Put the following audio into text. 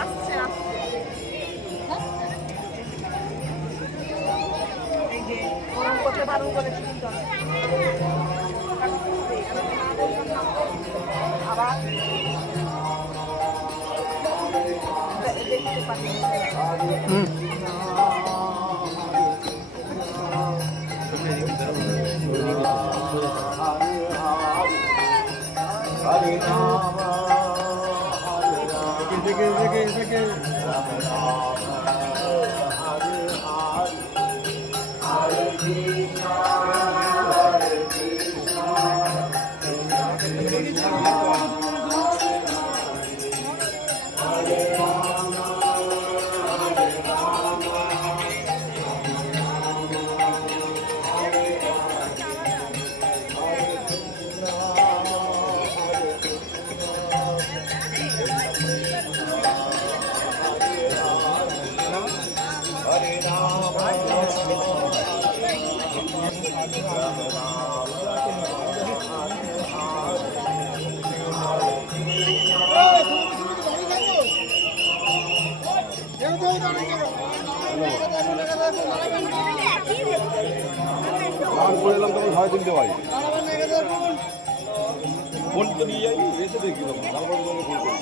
আসছে আসছে এই যে ওরম করতে বারণ করেছি কিন্তু আবার দেখতে পাচ্ছি Hare Rama, Hare Rama, Hare Krishna, Hare Krishna, Hare Rama, Hare Rama, করে এলাম তখন 3:30 ভাই ফোন তো নিয়ে যাই এসে দেখি তখন তারপর ফোন করি